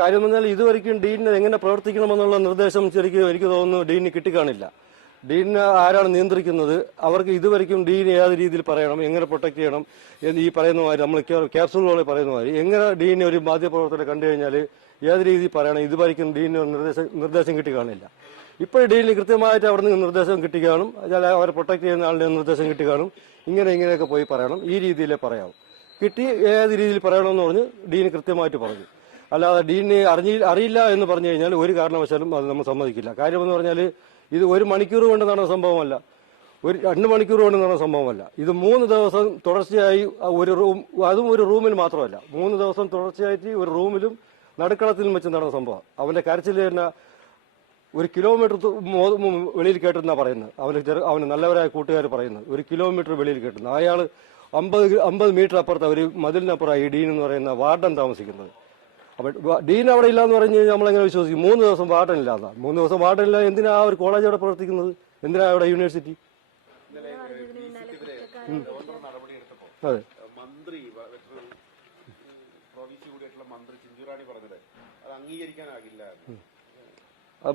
കാര്യം പറഞ്ഞാൽ ഇതുവരെയ്ക്കും ഡീനിന് എങ്ങനെ പ്രവർത്തിക്കണമെന്നുള്ള നിർദ്ദേശം ശരിക്കും എനിക്ക് തോന്നുന്നു ഡീനിന് കിട്ടിക്കാണില്ല. ഡീനിനെ ആരാണ് നിയന്ത്രിക്കുന്നത്? അവർക്ക് ഇതുവരെയ്ക്കും ഡീൻ ഏത് രീതിയിൽ പറയണം, എങ്ങനെ പ്രൊട്ടക്ട് ചെയ്യണം എന്ന് ഈ പറയുന്ന മാതിരി നമ്മൾ ക്യാപ്സൂളുകളെ പറയുന്ന മാതിരി എങ്ങനെ ഡീനെ ഒരു മാധ്യമപ്രവർത്തകരെ കണ്ടു കഴിഞ്ഞാൽ ഏത് രീതിയിൽ പറയണം ഇതുവരെയ്ക്കും ഡീനിന് നിർദ്ദേശം കിട്ടിക്കാണില്ല. ഇപ്പോൾ ഡീനിന് കൃത്യമായിട്ട് അവിടെ നിന്ന് നിർദ്ദേശം കിട്ടിക്കാണും, അവരെ പ്രൊട്ടക്ട് ചെയ്യുന്ന ആളുടെ നിർദ്ദേശം കിട്ടിക്കാണും, ഇങ്ങനെയൊക്കെ പോയി പറയണം, ഈ രീതിയിലേ പറയാവും. കിട്ടി ഏത് രീതിയിൽ പറയണമെന്ന് പറഞ്ഞ് ഡീന് കൃത്യമായിട്ട് പറഞ്ഞു. അല്ലാതെ ഡീനിനെ അറിയില്ല എന്ന് പറഞ്ഞു കഴിഞ്ഞാൽ ഒരു കാരണവശാലും അത് നമ്മൾ സമ്മതിക്കില്ല. കാര്യമെന്ന് പറഞ്ഞാൽ ഇത് 1 മണിക്കൂർ കൊണ്ട് നടന്ന സംഭവമല്ല, 2 മണിക്കൂർ കൊണ്ട് നടന്ന സംഭവമല്ല. ഇത് 3 ദിവസം തുടർച്ചയായി ഒരു റൂം, അതും ഒരു റൂമിൽ മാത്രമല്ല, 3 ദിവസം തുടർച്ചയായിട്ട് ഒരു റൂമിലും നടുക്കളത്തിലും വെച്ച് നടന്ന സംഭവം. അവന്റെ കരച്ചിൽ തന്നെ 1 കിലോമീറ്റർ വെളിയിൽ കേട്ടെന്നാ പറയുന്നത്. അവന് നല്ലവരായ കൂട്ടുകാർ പറയുന്നത് 1 കിലോമീറ്റർ വെളിയിൽ കേട്ടുന്നു. അയാൾ 50 മീറ്റർ അപ്പുറത്ത് ഒരു മതിലിനപ്പുറമായി ഡീൻ എന്ന് പറയുന്ന വാർഡൻ താമസിക്കുന്നത്. അപ്പൊ ഡീൻ അവിടെ ഇല്ലാന്ന് പറഞ്ഞു കഴിഞ്ഞാൽ നമ്മളെങ്ങനെ വിശ്വസിക്കും? 3 ദിവസം വാർഡൻ ഇല്ലാത്ത 3 ദിവസം വാർഡൻ ഇല്ല. എന്തിനാ ഒരു കോളേജ് അവിടെ പ്രവർത്തിക്കുന്നത്? എന്തിനാ അവിടെ യൂണിവേഴ്സിറ്റി? അതെ,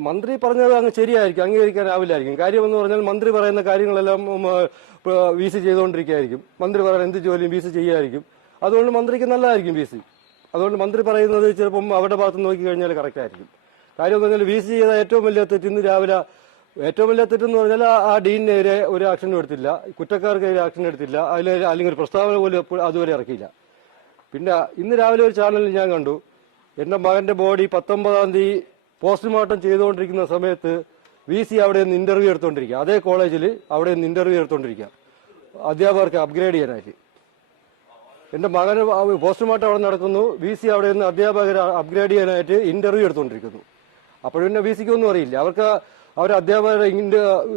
മന്ത്രി പറഞ്ഞത് അങ്ങ് ശരിയായിരിക്കും, അംഗീകരിക്കാനാവില്ലായിരിക്കും. കാര്യമെന്ന് പറഞ്ഞാൽ മന്ത്രി പറയുന്ന കാര്യങ്ങളെല്ലാം വി സി ചെയ്തുകൊണ്ടിരിക്കുകയായിരിക്കും. മന്ത്രി പറയുന്ന എന്ത് ജോലിയും വി സി ചെയ്യായിരിക്കും. അതുകൊണ്ട് മന്ത്രിക്ക് നല്ലതായിരിക്കും വി സി. അതുകൊണ്ട് മന്ത്രി പറയുന്നത് ചിലപ്പം അവരുടെ ഭാഗത്ത് നോക്കി കഴിഞ്ഞാൽ കറക്റ്റ് ആയിരിക്കും. കാര്യം എന്ന് പറഞ്ഞാൽ വി സി ചെയ്ത ഏറ്റവും വലിയ തെറ്റ് ഇന്ന് രാവിലെ, ഏറ്റവും വലിയ തെറ്റെന്ന് പറഞ്ഞാൽ ആ ഡീനിനെതിരെ ഒരു ആക്ഷൻ എടുത്തില്ല, കുറ്റക്കാർക്കെതിരെ ആക്ഷൻ എടുത്തില്ല, അല്ലെങ്കിൽ ഒരു പ്രസ്താവന പോലും അതുവരെ ഇറക്കിയില്ല. പിന്നെ ഇന്ന് രാവിലെ ഒരു ചാനലിൽ ഞാൻ കണ്ടു, എന്റെ മകന്റെ ബോഡി 19-ാം തീയതി പോസ്റ്റ്മോർട്ടം ചെയ്തുകൊണ്ടിരിക്കുന്ന സമയത്ത് വി സി അവിടെ നിന്ന് ഇന്റർവ്യൂ എടുത്തുകൊണ്ടിരിക്കുക. അതേ കോളേജിൽ അവിടെ നിന്ന് ഇന്റർവ്യൂ എടുത്തുകൊണ്ടിരിക്കുക അധ്യാപകർക്ക് അപ്ഗ്രേഡ് ചെയ്യാനായിട്ട്. എന്റെ മകന് പോസ്റ്റ്മോർട്ടം അവിടെ നടക്കുന്നു, വി സി അവിടെ നിന്ന് അധ്യാപകരെ അപ്ഗ്രേഡ് ചെയ്യാനായിട്ട് ഇന്റർവ്യൂ എടുത്തുകൊണ്ടിരിക്കുന്നു. അപ്പോഴും പിന്നെ വി സിക്ക് ഒന്നും അറിയില്ല. അവർക്ക് അവർ അധ്യാപകരെ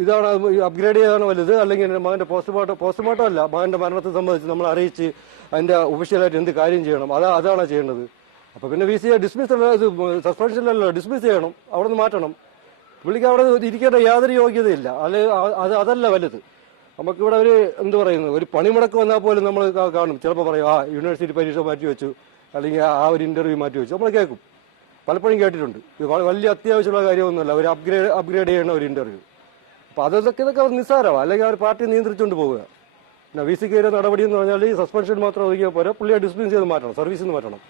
ഇതാണ് അപ്ഗ്രേഡ് ചെയ്യാനാണ് വലുത്, അല്ലെങ്കിൽ എന്റെ മകന്റെ പോസ്റ്റ്മോർട്ടം അല്ല, മകന്റെ മരണത്തെ സംബന്ധിച്ച് നമ്മൾ അറിയിച്ച് അതിന്റെ ഒഫീഷ്യലായിട്ട് എന്ത് കാര്യം ചെയ്യണം അതാണ് ചെയ്യേണ്ടത്. അപ്പൊ പിന്നെ വി സിയെ ഡിസ്മിസ്, സസ്പെൻഷനിലല്ലോ, ഡിസ്മിസ് ചെയ്യണം, അവിടെ നിന്ന് മാറ്റണം. പുള്ളിക്ക് അവിടെ ഇരിക്കേണ്ട യാതൊരു യോഗ്യതയില്ല. അതല്ല വലുത്. നമുക്കിവിടെ ഒരു എന്ത് പറയുന്നത്, ഒരു പണിമുടക്ക് വന്നാൽ പോലും നമ്മൾ കാണും, ചിലപ്പോൾ പറയും യൂണിവേഴ്സിറ്റി പരീക്ഷ മാറ്റിവെച്ചു, അല്ലെങ്കിൽ ഒരു ഇന്റർവ്യൂ മാറ്റിവെച്ചു, നമ്മൾ കേൾക്കും, പലപ്പോഴും കേട്ടിട്ടുണ്ട്. ഇത് വലിയ അത്യാവശ്യമുള്ള കാര്യമൊന്നുമല്ല, ഒരു അപ്ഗ്രേഡ് ചെയ്യണ ഒരു ഇന്റർവ്യൂ. അപ്പൊ ഇതൊക്കെ അവർ നിസ്സാരമാണ്, അല്ലെങ്കിൽ അവർ പാർട്ടി നിയന്ത്രിച്ചുകൊണ്ട് പോവുക. പിന്നെ വി സിക്കെതിരെ നടപടി എന്ന് പറഞ്ഞാൽ ഈ സസ്പെൻഷൻ മാത്രം ഒതുക്കിയാൽ പോരാ, പുള്ളിയെ ഡിസ്മിസ് ചെയ്ത് മാറ്റണം, സർവീസിൽ നിന്ന് മാറ്റണം.